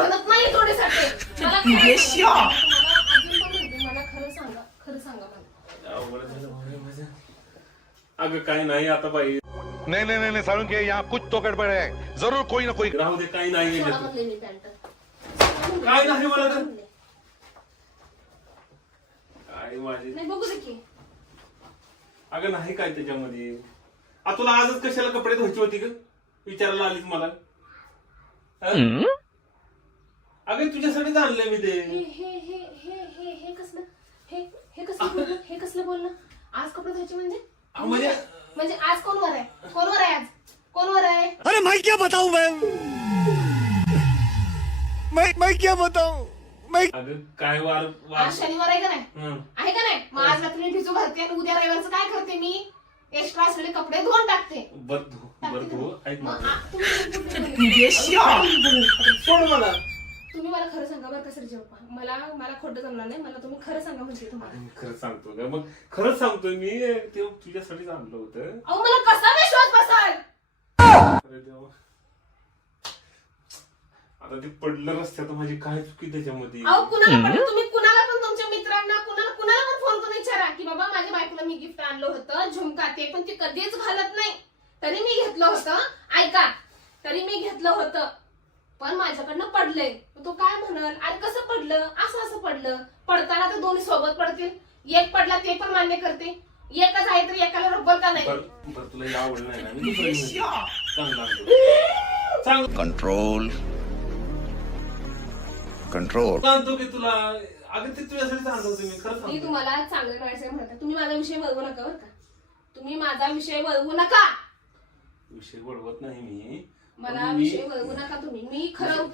म्हणत नाही थोडीसाठी मला खरं सांगा, खरं सांगा मला. अगं काही नाही आता बाई. नहीं नहीं नहीं साळुंके के यहाँ कुछ तो गड़बड़ है, जरूर कोई ना कोई. राहू दे, काही नाही. सोडा म्हणले मी पॅन्ट. काय नाही मला तर काय माझी. नाही बघू दे की. अगं नाही काय त्याच्यामध्ये. तुला आजच कशाला कपडे धुवायची होती ग? विचारायला आलीस मला. अगं तुझ्यासाठीच आणलंय मी ते. हे कसलं हे कसलं बोलणं? आज कपडे धुवायचे म्हणजे म्हणजे आज कोणवर आहे? कोणवर आहे आज? कोणवर आहे? अरे मैं क्या बताऊं मैं क्या बताऊं अगं काय वार आज शनिवार आहे का नाही? हं. आहे का नाही? मग आज रात्री भिजू घालते आणि उद्या रविवारचं काय करते मी? एक्स्ट्रा असलेले कपडे धुवून टाकते. बर धू ऐक मग माझं. तुम्ही सोड मला. मला खरं सांगा बरं का सर मला खोटं जमणार नाही. मला तुम्ही खरं सांगा म्हणजे तुम्हाला. मी खरंच सांगतो ग. मग खरंच सांगतोय मी. ते तुझ्यासाठीच आणलं होतं. अहो मला कसा विश्वास बसाल? अरे देवा. आता ते पडलं रस्त्यात, माझी काय चुकी त्याच्यामध्ये. अहो कुणाला पण तुम्ही कुणाला पण तुमच्या मित्रांना कुणाला पण फोन करून विचारा की बाबा माझ्या बायकोला मी गिफ्ट आणलं होतं झुमका, ते पण ती कधीच घालत नाही, तरी मी घेतलं होतं. ऐका, तरी मी घेतलं होतं पण माझ्याकडनं पडलंय. तो काय म्हणाल, अरे कसं पडलं? असं पडलं. पडताना तर दोन्ही सोबत पडतील. एक पडला ते पण मान्य करते. एकच आहे तर एकाला रब्बर का नाही? बरं तुला या आवडलं नाही ना, मी दुसरं चांगला सांग. कंट्रोल सांगतो की तुला. अगं ते तुझ्यासाठी सांगतो मी. खरं मी सांगतो. तुम्हाला चांगलं करायचं म्हणते. तुम्ही माझा विषय वळवू नका बरं का. तुम्ही माझा विषय वळवू नका. विषय वळवत नाही मी. मला विषय वळवू नका तुम्ही. मी खरं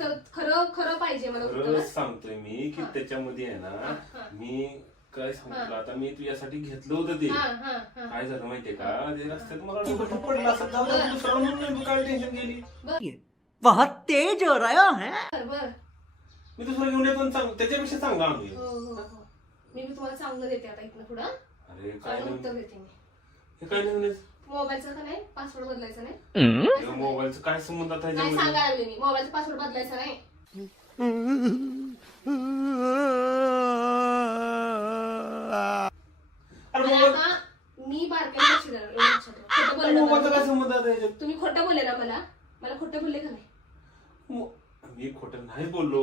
पाहिजे मला उत्तर. खरंच सांगतोय मी की त्याच्यामध्ये आहे ना, मी काय सांगतो आता, मी तुझ्यासाठी घेतलं होतं ते. काय झालं माहितीये का, ते रस्त्यात मला वाटलं पडलं असं. दुसरा म्हणून मी काय टेन्शन गेली. बहुत तेज हो रहा है. बरं मी दुसरं घेऊन येतो त्याच्यापेक्षा चांगला आम्ही. हो. मी तुम्हाला चांगलं देते आता इथनं पुढं. अरे काय चांगलं नाही. उत्तर देते मी. हे काय नाही. मोबाईलचं का नाही पासवर्ड बदलायचा नाही. मोबाईलचं काय संबंध आता काय ह्याच्यामध्ये? सांगायला लागले मी? मोबाईलचा पासवर्ड बदलायचा नाही. अरे आणि मोबाईल- आता मी बारकाईने लक्ष देणार. एवढं लक्षात ठेवा. खोटं बोलले ना मोबाईलचा काय मला. संबंध आता ह्याच्यात? तुम्ही खोटं बोलले ना मला खोटं बोलले का नाही? मी खोटं नाही बोललो.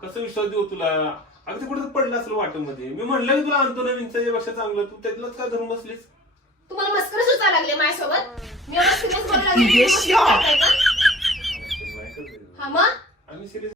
कसं विश्वास देऊ तुला? अगं ते कुठं पडलं असेल वाटेमध्ये. मी म्हणलं की तुला आणतो नवीनचं यापेक्षा चांगलं, तू त्यातलंच काय धरून बसलीस? तुम्हाला मस्करी सुचायला लागले माझ्यासोबत. मी एवढं सिरियस बोलायला लागले. तुम्ही मस्करी करताय का? हा मग आम्ही सिरियस